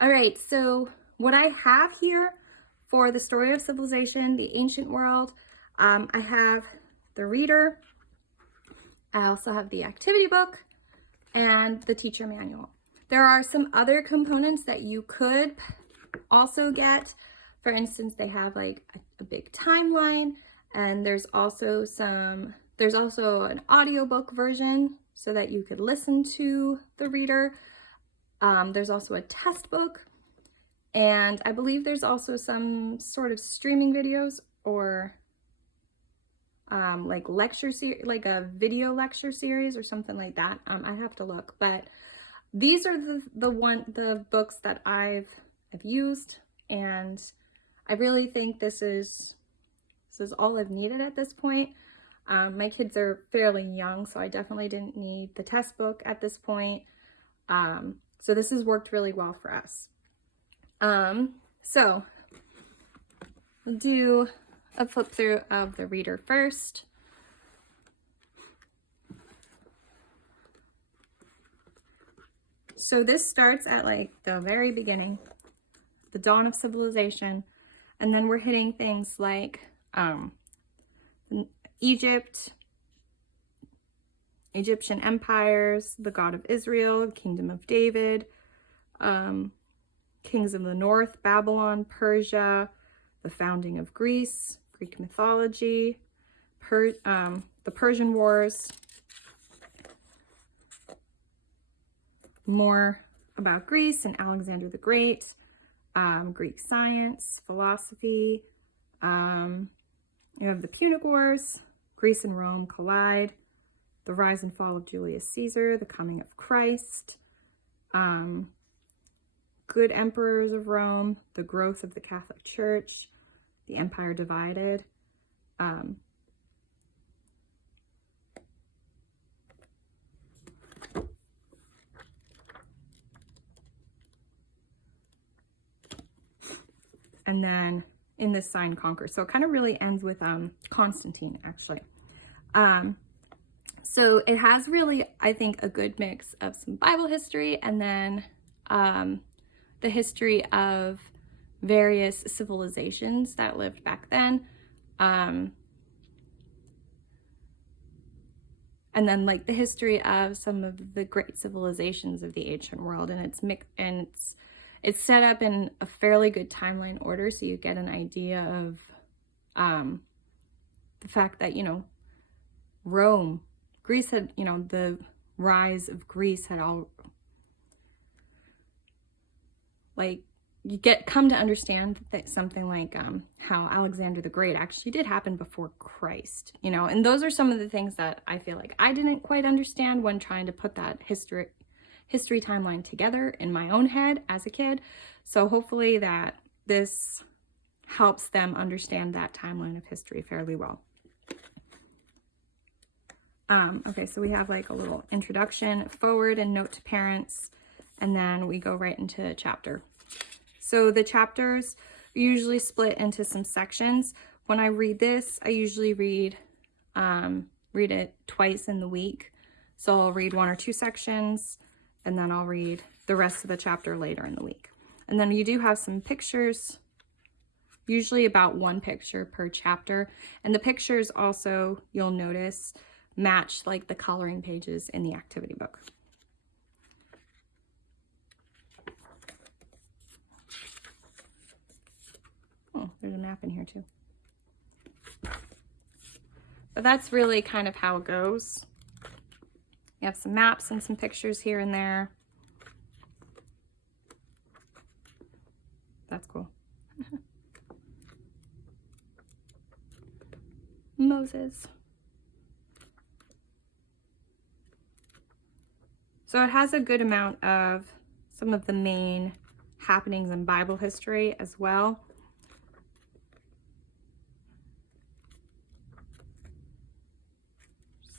All right, so what I have here for the story of civilization, the ancient world, I have the reader. I also have the activity book and the teacher manual. There are some other components that you could also get. For instance, they have like a big timeline, and there's also an audiobook version so that you could listen to the reader. There's also a test book, and I believe there's also some sort of streaming videos or like like a video lecture series or something like that. I have to look, but these are the books that I've used, and I really think this is all I've needed at this point. My kids are fairly young, so I definitely didn't need the test book at this point. So this has worked really well for us. So we'll do a flip through of the reader first. So this starts at like the very beginning, the dawn of civilization, and then we're hitting things like Egypt, Egyptian empires, the God of Israel, the Kingdom of David, kings of the north, Babylon, Persia, the founding of Greece, Greek mythology, the Persian Wars, more about Greece and Alexander the Great, Greek science, philosophy, you have the Punic Wars, Greece and Rome collide, the rise and fall of Julius Caesar, the coming of Christ, good emperors of Rome, the growth of the Catholic Church, the empire divided, and then in this sign conquer. So it kind of really ends with Constantine, actually. So it has really, I think, a good mix of some Bible history and then the history of various civilizations that lived back then. And then like the history of some of the great civilizations of the ancient world, and it's set up in a fairly good timeline order, so you get an idea of the fact that, Rome, Greece had, the rise of Greece had all, like, you come to understand that something like how Alexander the Great actually did happen before Christ, and those are some of the things that I feel like I didn't quite understand when trying to put that history timeline together in my own head as a kid. So hopefully that this helps them understand that timeline of history fairly well. Okay, so we have like a little introduction, forward, and note to parents, and then we go right into a chapter. So the chapters usually split into some sections. When I read this, I usually read it twice in the week. So I'll read 1 or 2 sections, and then I'll read the rest of the chapter later in the week. And then you do have some pictures, usually about 1 picture per chapter. And the pictures also, you'll notice, match like the coloring pages in the activity book. Oh, there's a map in here too. But that's really kind of how it goes. You have some maps and some pictures here and there. That's cool. Moses. So it has a good amount of some of the main happenings in Bible history as well.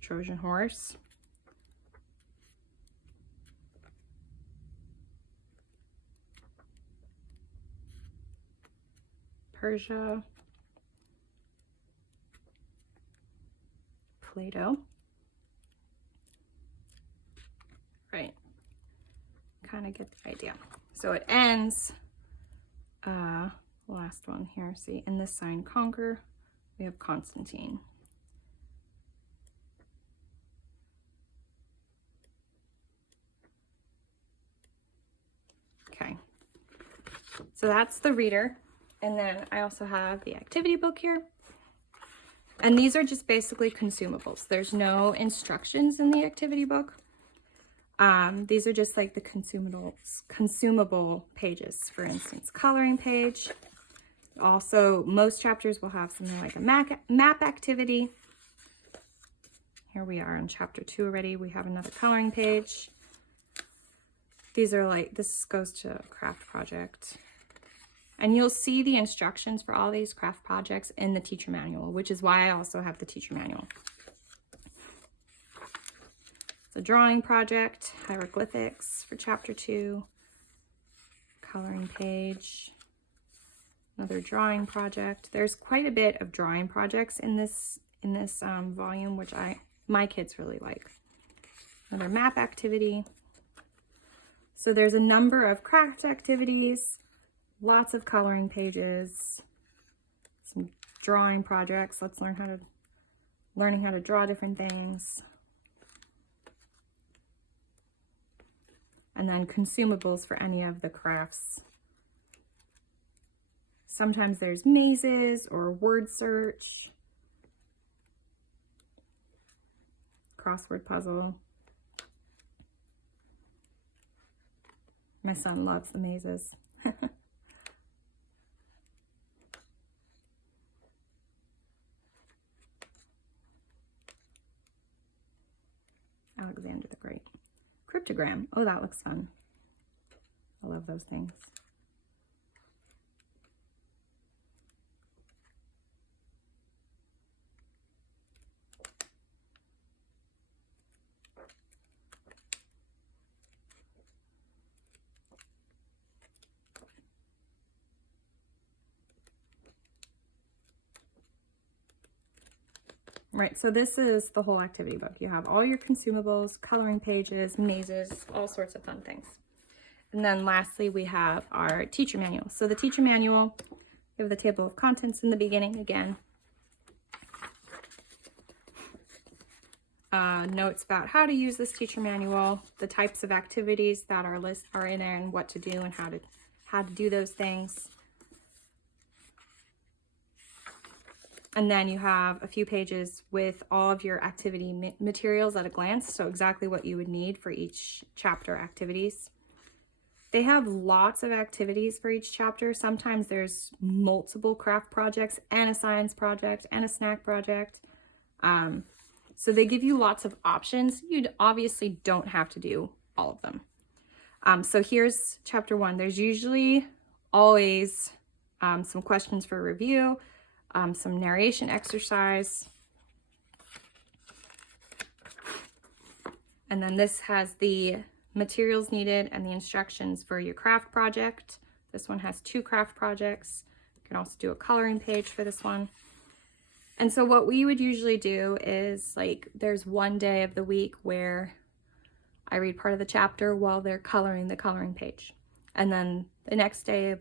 Trojan horse. Persia. Plato. Right. Kind I get the idea. So it ends, last one here, see, in this sign conquer, we have Constantine. Okay, so that's the reader. And then I also have the activity book here. And these are just basically consumables. There's no instructions in the activity book. These are just like the consumable pages. For instance, coloring page. Also, most chapters will have something like a map activity. Here we are in chapter 2 already. We have another coloring page. These are like, this goes to a craft project. And you'll see the instructions for all these craft projects in the teacher manual, which is why I also have the teacher manual. It's a drawing project, hieroglyphics for chapter 2, coloring page, another drawing project. There's quite a bit of drawing projects in this volume, which my kids really like. Another map activity. So there's a number of craft activities, lots of coloring pages, some drawing projects. Let's learning how to draw different things. And then consumables for any of the crafts. Sometimes there's mazes or word search, crossword puzzle. My son loves the mazes. Alexander the Great. Cryptogram. Oh, that looks fun. I love those things. Right, so this is the whole activity book. You have all your consumables, coloring pages, mazes, all sorts of fun things. And then lastly, we have our teacher manual. So the teacher manual, we have the table of contents in the beginning again. Notes about how to use this teacher manual, the types of activities that are in there and what to do and how to do those things. And then you have a few pages with all of your activity materials at a glance. So exactly what you would need for each chapter activities. They have lots of activities for each chapter. Sometimes there's multiple craft projects and a science project and a snack project. So they give you lots of options. You obviously don't have to do all of them. So here's chapter 1. There's usually always some questions for review. Some narration exercise. And then this has the materials needed and the instructions for your craft project. This one has 2 craft projects. You can also do a coloring page for this one. And so what we would usually do is, like, there's one day of the week where I read part of the chapter while they're coloring the coloring page. And then the next day,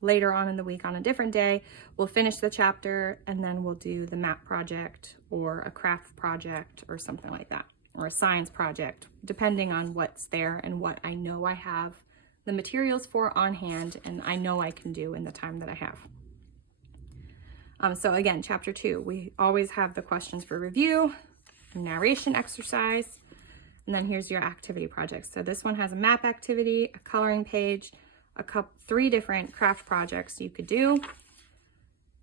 later on in the week on a different day, we'll finish the chapter and then we'll do the map project or a craft project or something like that, or a science project, depending on what's there and what I know I have the materials for on hand and I know I can do in the time that I have. So again, chapter 2, we always have the questions for review, narration exercise, and then here's your activity projects. So this one has a map activity, a coloring page, 3 different craft projects you could do,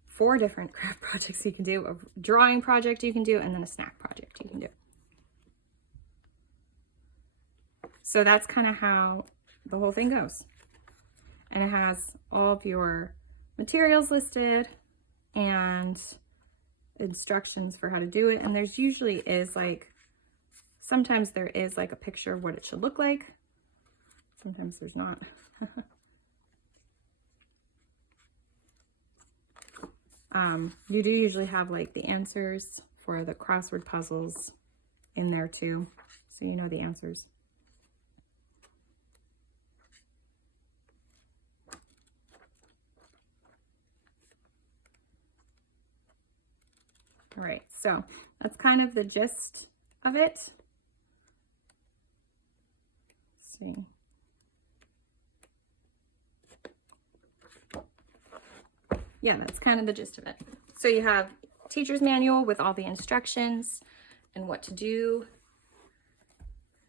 4 different craft projects you can do, a drawing project you can do, and then a snack project you can do. So that's kind of how the whole thing goes. And it has all of your materials listed and instructions for how to do it. And there's usually is like, sometimes there is like a picture of what it should look like. Sometimes there's not. You do usually have like the answers for the crossword puzzles in there too, so you know the answers. So that's kind of the gist of it. Let's see. Yeah, that's kind of the gist of it. So you have teacher's manual with all the instructions and what to do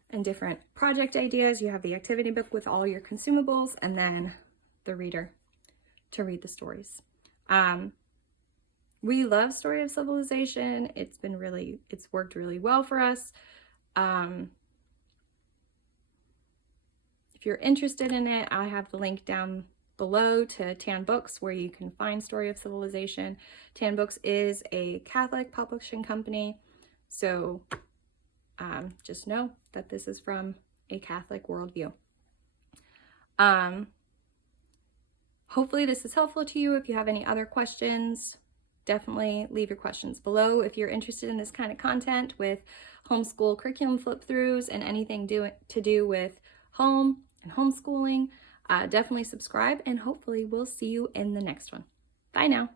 and different project ideas. You have the activity book with all your consumables, and then the reader to read the stories. We love Story of Civilization. It's worked really well for us. If you're interested in it, I have the link down below to Tan Books, where you can find Story of Civilization. Tan Books is a Catholic publishing company, so just know that this is from a Catholic worldview. Hopefully this is helpful to you. If you have any other questions, definitely leave your questions below. If you're interested in this kind of content with homeschool curriculum flip-throughs and anything to do with home and homeschooling, definitely subscribe, and hopefully we'll see you in the next one. Bye now.